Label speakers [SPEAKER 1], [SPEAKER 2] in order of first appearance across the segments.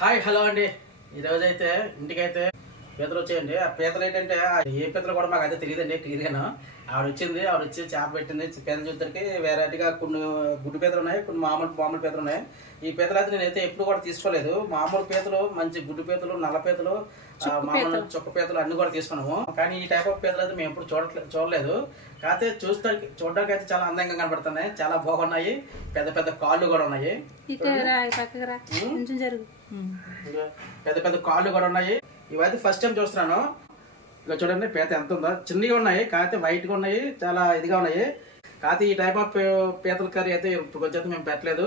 [SPEAKER 1] Hi hello అండి. ఈరోజు అయితే ఇంటికైతే పీతలు వచ్చాయండి. ఆ పీతలు ఏంటంటే ఆ ఏ పీతలు కూడా మాకు అయితే తెలియదండి క్లియర్గాను. ఆవిడ వచ్చింది ఆవిడ వచ్చి చేప పెట్టింది. పీతలు చూద్దరికి వెరైటీగా కొన్ని గుడ్డు పీతలు ఉన్నాయి కొన్ని మామూలు మామూలు పీతలు ఉన్నాయి. ఈ పీతలు అయితే నేనైతే ఎప్పుడు కూడా తీసుకోలేదు. మామూలు పీతలు మంచి గుడ్డు పీతలు నల్ల పీతలు మామూలు చుక్క పీతలు అన్ని కూడా తీసుకున్నాము. కానీ ఈ టైప్ ఆఫ్ పీతలు అయితే మేము ఎప్పుడు చూడట్లేదు చూడలేదు. కాకపోతే చూస్తానికి చూడడానికి అయితే చాలా అందంగా కనబడుతున్నాయి. చాలా బాగున్నాయి. పెద్ద పెద్ద కాళ్ళు కూడా ఉన్నాయి. పెద్ద పెద్ద కాళ్ళు కూడా ఉన్నాయి. ఇవైతే ఫస్ట్ టైం చూస్తున్నాను. ఇక చూడండి పీత ఎంత ఉందో. చిన్నగా ఉన్నాయి కాకపోతే వైట్గా ఉన్నాయి చాలా ఇదిగా ఉన్నాయి. కాకపోతే ఈ టైప్ ఆఫ్ పీతల కర్రీ అయితే ఇప్పుడు వచ్చేది మేము పెట్టలేదు.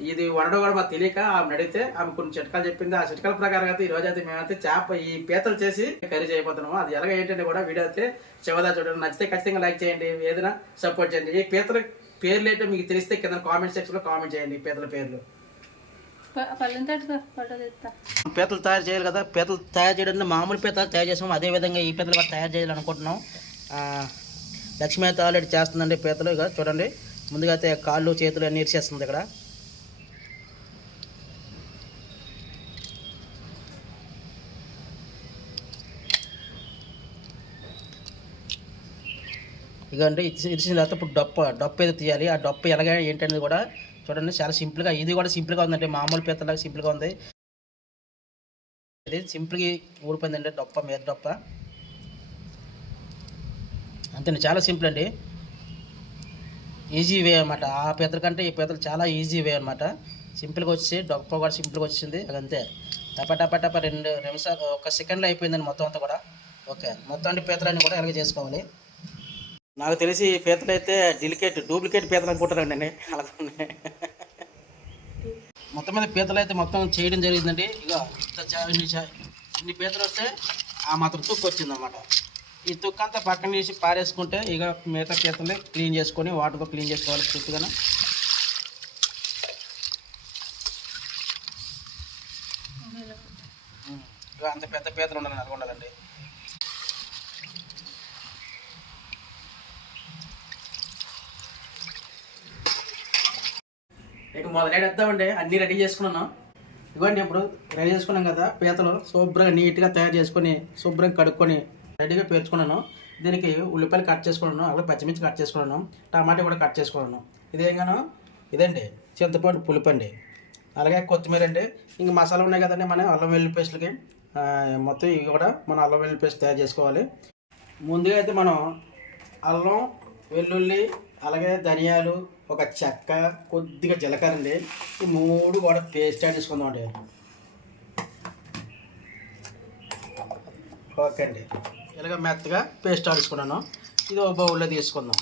[SPEAKER 1] ఇది వండడం కూడా మాకు తెలియక ఆమె అడిగితే ఆమె కొన్ని చిట్కాలు చెప్పింది. ఆ చిట్కాల ప్రకారం అయితే ఈ రోజు అయితే మేమైతే చేప ఈ పీతలు చేసి కర్రీ చేయబోతున్నాము. అది ఎలాగ ఏంటంటే కూడా వీడియో అయితే చివదా చూడండి. నచ్చితే ఖచ్చితంగా లైక్ చేయండి. ఏదైనా సపోర్ట్ చేయండి. ఈ పీతల పేర్లు ఏంటో మీకు తెలిస్తే కింద కామెంట్ సెక్షన్లో కామెంట్ చేయండి. ఈ పీతల పేర్లు. పీతలు తయారు చేయాలి కదా. పీతలు తయారు చేయడానికి మామూలు పీతలు తయారు చేసాం అదే విధంగా ఈ పీతలు కూడా తయారు చేయాలనుకుంటున్నాం. ఆ, లక్ష్మీ అయితే ఆల్రెడీ చేస్తుందండి పీతలు. ఇక చూడండి. ముందుగా అయితే కాళ్ళు చేతులు అన్ని ఇరిచేస్తుంది ఇక్కడ. ఇక అంటే ఇరిచిన తర్వాత ఇప్పుడు డొప్ప డొప్ప ఏదో తీయాలి. ఆ డొప్ప ఎలాగ ఏంటనేది కూడా చూడండి చాలా సింపుల్గా ఇది కూడా సింపుల్గా ఉందండి మామూలు పీతలాగా సింపుల్గా ఉంది. ఇది సింపుల్గా ఊడిపోయిందండి డొప్ప మీద డొప్ప. అంతే చాలా సింపుల్ అండి. ఈజీ వే అనమాట ఆ పీతల కంటే ఈ పీతలు చాలా ఈజీ వే అనమాట సింపుల్గా వచ్చి డొప్ప కూడా సింపుల్గా వచ్చింది. అది అంతే. రెండు నిమిషాలు ఒక సెకండ్లో అయిపోయిందండి మొత్తం అంతా కూడా. ఓకే. మొత్తం అన్ని పీతలన్నీ కూడా ఎలాగ చేసుకోవాలి. నాకు తెలిసి పీతలు అయితే డిలికేట్ డూప్లికేట్ పీతలు అనుకుంటారండి నేను. అలా. మొత్తం మీద పీతలు అయితే మొత్తం చేయడం జరిగిందండి. ఇక ఇన్ని ఇన్ని పీతలు వస్తే ఆ మాత్రం తుక్కు వచ్చిందన్నమాట. ఈ తుక్కు అంతా పక్కన తీసి పారేసుకుంటే ఇక మిగతా పీతల్ని క్లీన్ చేసుకొని వాటర్తో క్లీన్ చేసుకోవాలి పూర్తిగా ఇక అంత పెద్ద పీతలు ఉండాలని అది ఇక మొదలెడేద్దామండి అన్నీ రెడీ చేసుకున్నాను. ఇవ్వండి ఇప్పుడు రెడీ చేసుకున్నాం కదా పీతలు శుభ్రంగా నీట్గా తయారు చేసుకొని శుభ్రంగా కడుక్కొని రెడీగా పేర్చుకున్నాను. దీనికి ఉల్లిపాయలు కట్ చేసుకున్నాను అలాగే పచ్చిమిర్చి కట్ చేసుకున్నాను టమాటా కూడా కట్ చేసుకున్నాను. ఇదేగాను ఇదండి చింతపండు పులిపండి. అలాగే కొత్తిమీర అండి. ఇంక మసాలా ఉన్నాయి కదండి మన అల్లం వెల్లుల్లి పేస్ట్లకి. మొత్తం ఇవి కూడా మనం అల్లం వెల్లుల్లి పేస్ట్ తయారు చేసుకోవాలి. ముందుగా అయితే మనం అల్లం వెల్లుల్లి అలాగే ధనియాలు ఒక చెక్క కొద్దిగా జీలకర్ర అండి. ఈ మూడు కూడా పేస్ట్ యాడ్ చేసుకుందాం అండి ఓకే అండి. ఇలాగ మెత్తగా పేస్ట్ ఆడించుకున్నాను ఇది ఒక బౌల్లో తీసుకుందాం.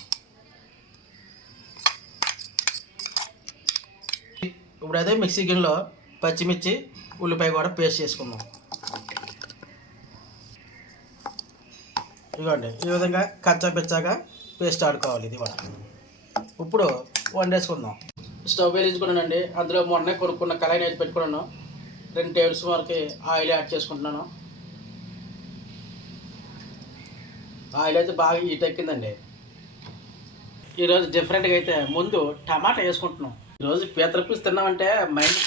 [SPEAKER 1] ఇప్పుడు అదే మిక్సీ గిన్నెలో పచ్చిమిర్చి ఉల్లిపాయ కూడా పేస్ట్ చేసుకుందాం. ఇదిగోండి. ఈ విధంగా కచ్చా పిచ్చాగా పేస్ట్ ఆడుకోవాలి ఇది కూడా. ఇప్పుడు వండేసుకుందాం స్టవ్ వెలిగించుకున్నానండి. అందులో మొన్నే కొనుక్కున్న కళాయి నేతి పెట్టుకున్నాను. రెండు టేబుల్ స్పూన్ వరకు ఆయిల్ యాడ్ చేసుకుంటున్నాను. ఆయిల్ అయితే బాగా హీట్ ఎక్కిందండి. ఈరోజు డిఫరెంట్గా అయితే ముందు టమాటా వేసుకుంటున్నాం. ఈరోజు పీతల పులుసు తిన్నామంటే మైండ్.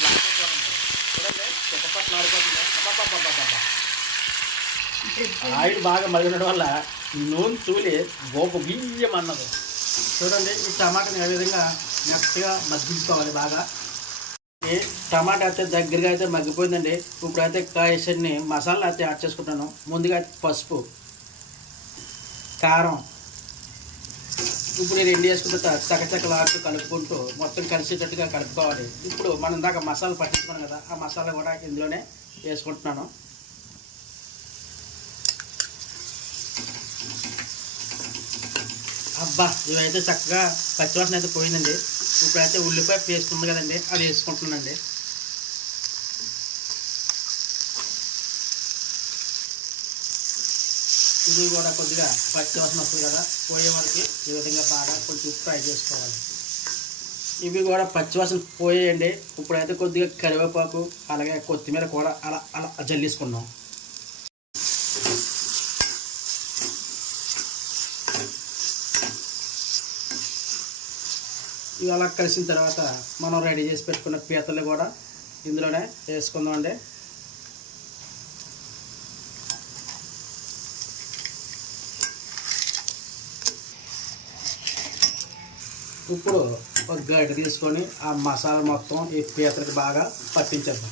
[SPEAKER 1] ఆయిల్ బాగా మరిగడం వల్ల నూనె తూలి గోప బియ్యం అన్నది చూడండి ఈ టమాటాని ఏ విధంగా మెత్తగా మగ్గించుకోవాలి బాగా. టమాటా అయితే దగ్గరగా అయితే మగ్గిపోయిందండి. ఇప్పుడైతే కాయసన్ని మసాలా అయితే యాడ్ చేసుకుంటాను. ముందుగా పసుపు కారం. ఇప్పుడు నేను ఎండి వేసుకుంటా చకచకలాడుతూ కలుపుకుంటూ మొత్తం కలిసేటట్టుగా కలుపుకోవాలి. ఇప్పుడు మనం దాకా మసాలా పట్టించుకున్నాం కదా ఆ మసాలా కూడా ఇందులోనే వేసుకుంటున్నాను. అబ్బా ఇవైతే చక్కగా పచ్చివాసన అయితే పోయిందండి. ఇప్పుడైతే ఉల్లిపాయ పేస్ట్ ఉంది కదండి అది వేసుకుంటున్నానండి. ఇది కూడా కొద్దిగా పచ్చివాసన వస్తుంది కదా పోయే వరకు ఈ విధంగా బాగా కొంచెం ఫ్రై చేసుకోవాలి. ఇవి కూడా పచ్చివాసన పోయేయండి. ఇప్పుడైతే కొద్దిగా కరివేపాకు అలాగే కొత్తిమీర కూడా అలా అలా జల్లేసుకున్నాం. ఇవి అలా కలిసిన తర్వాత మనం రెడీ చేసి పెట్టుకున్న పీతలు కూడా ఇందులోనే వేసుకుందామండి ఇప్పుడు ఒక గడ్డ తీసుకొని ఆ మసాలా మొత్తం ఈ పీతలకి బాగా పట్టించేద్దాం.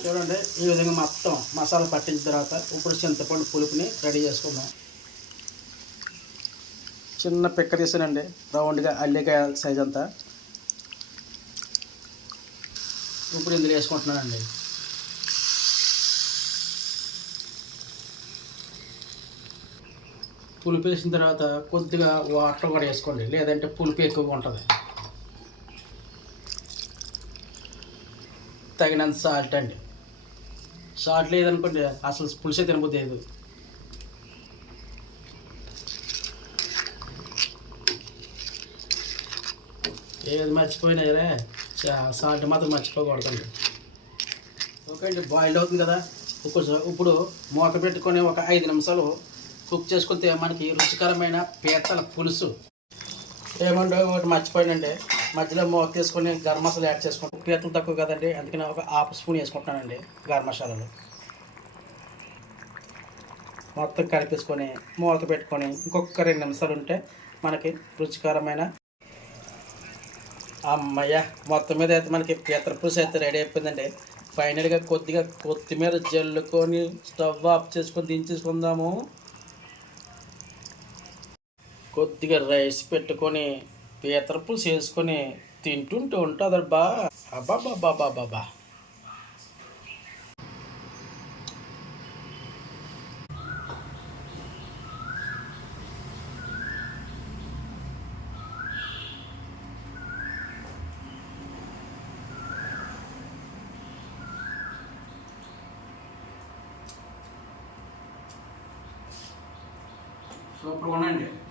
[SPEAKER 1] చూడండి ఈ విధంగా మొత్తం మసాలా పట్టించిన తర్వాత ఇప్పుడు చింతపండు పులుపుని రెడీ చేసుకుందాం. చిన్న పిక్క తీసానండి రౌండ్గా అల్లికాయ సైజ్ అంతా. ఇప్పుడు ఇందులో వేసుకుంటున్నానండి. పులుపు వేసిన తర్వాత కొద్దిగా వాటర్ కూడా వేసుకోండి. లేదంటే పులుపు ఎక్కువగా ఉంటుంది. తగినంత సాల్ట్ అండి. సాల్ట్ లేదనుకోండి అసలు పులుసే తినబుద్ది ఏది మర్చిపోయినా సరే సాల్ట్ మాత్రం మర్చిపోకూడదండి ఓకే అండి బాయిల్ అవుతుంది కదా? ఇప్పుడు ఇప్పుడు మూత పెట్టుకొని ఒక ఐదు నిమిషాలు కుక్ చేసుకుంటే మనకి రుచికరమైన పీతల పులుసు. ఏమంటే ఒకటి మర్చిపోయానండి. మధ్యలో మూత తీసుకొని గరం మసాలా యాడ్ చేసుకుంటాం. పీతలు తక్కువ కదండి అందుకని ఒక హాఫ్ స్పూన్ వేసుకుంటున్నానండి గరం మసాలాలు. మొత్తం కలిపేసుకొని మూత పెట్టుకొని ఇంకొక రెండు నిమిషాలు ఉంటే మనకి రుచికరమైన అమ్మయ్య మొత్తం మీద అయితే మనకి పీతరపూస అయితే రెడీ అయిపోయిందండి. ఫైనల్గా కొద్దిగా కొత్తిమీర జల్లుకొని స్టవ్ ఆఫ్ చేసుకొని దించేసుకుందాము. కొద్దిగా రైస్ పెట్టుకొని పీతరపూస వేసుకొని తింటుంటూ ఉంటుంది బా అబ్బాబాబాబాబా तो सो अब है।